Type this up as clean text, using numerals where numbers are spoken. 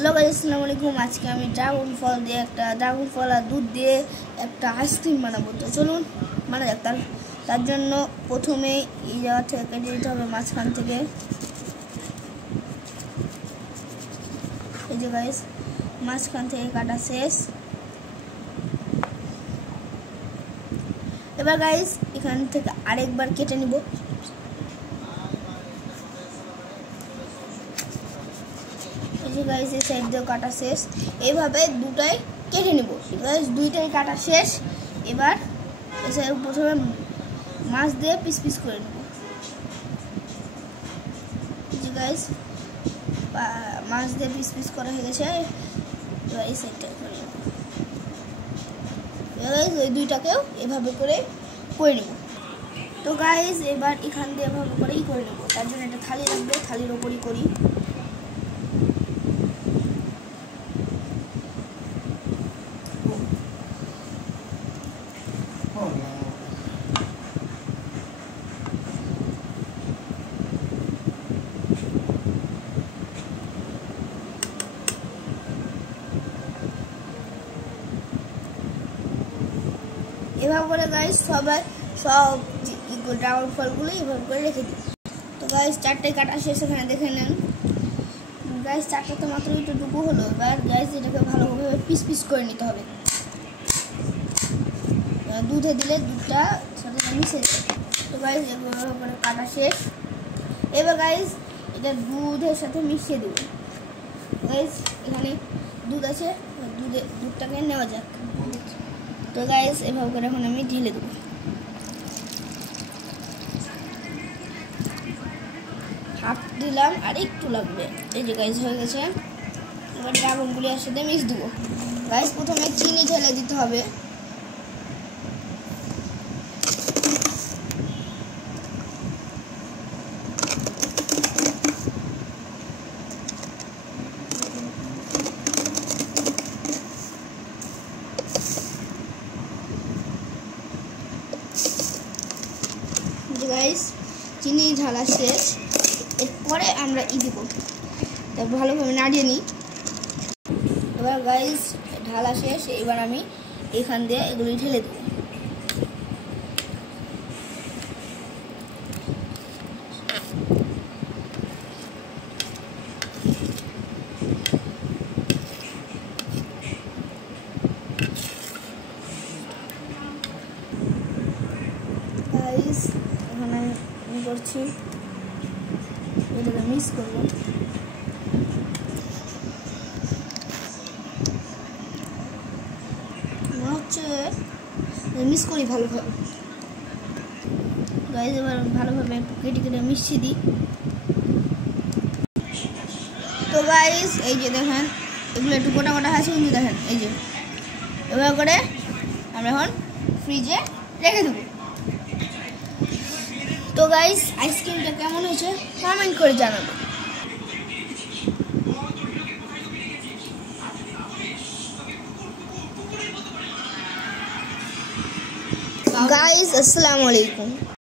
Hello guys, আসসালামু আলাইকুম। আজকে আমি ড্রাগন ফল আর দুধ দিয়ে একটা আইসক্রিম বানাবো। তো চলুন বানা যাক। তার জন্য প্রথমে এই জায়গা থেকে কেটে দিতে হবে, মাঝখান থেকে। এই যে গাইস, মাঝখান থেকে কাটা শেষ। এবার গাইস এখান থেকে আরেকবার কেটে নিব। গাইস এই সাইড দিয়ে কাটা শেষ। এইভাবে দুটাই কেটে নিব। গাইস দুইটাই কাটা শেষ। এবার প্রথমে মাছ দিয়ে পিস পিস করে নেব। যে গাইস মাছ দিয়ে পিস পিস করা হয়ে গেছে। এবার এই সাইডটা করে নেব। গাইস ওই দুইটাকেও এভাবে করে নেব। তো গাইস এবার এখান দিয়ে এভাবে করেই করে নেব। তার জন্য একটা থালি লাগবে, থালির ওপরই করি। এভাবে করে গাইস সব ড্রাগন ফলগুলো এভাবে করে রেখে দিই। তো গাইস চারটে কাটা শেষ। এখানে দেখে নেন গাইস, চারটে তো মাত্র একটুটুকু হলো। এবার গাইস এটাকে ভালোভাবে পিস পিস করে নিতে হবে। দুধে দিলে দুধটা সাথে মিশে যায়। তো গাইস এভাবে করে কাটা শেষ। এবার গাইস এটা দুধের সাথে মিশিয়ে দেবো। গাইস এখানে দুধ আছে, দুধটাকে নেওয়া যাক। তো গাইস এভাবে করে এখন আমি ঢেলে দেবো। হাফ দিলাম, আর একটু লাগবে। এই যে গাইস হয়ে গেছে। এবার ড্রাগনগুলি এর সাথে মিক্স দেবো। গাইস প্রথমে চিনি ঢেলে দিতে হবে। গাইস চিনি ঢালা শেষ। এরপরে আমরা দিব, তারপর ভালোভাবে নাড়িয়ে নিই। এবার গাইস ঢালা শেষ। এবার আমি এখান দিয়ে এগুলি ঢেলে দেব। গাইস এখানে আমি করছি, এটাকে মিক্স করবো। মনে হচ্ছে মিক্স করি ভালোভাবে। গাইস এবার ভালোভাবে কেটে কেটে মিশিয়ে দিই। তো গাইস এই যে দেখেন, এগুলো একটু গোটা গোটা আছে কিন্তু দেখেন এই যে এবার করে আমরা এখন ফ্রিজে রেখে দেবো। তো গাইস আইসক্রিমটা কেমন হয়েছে কমেন্ট করে জানাবেন। গাইস আসসালামু আলাইকুম।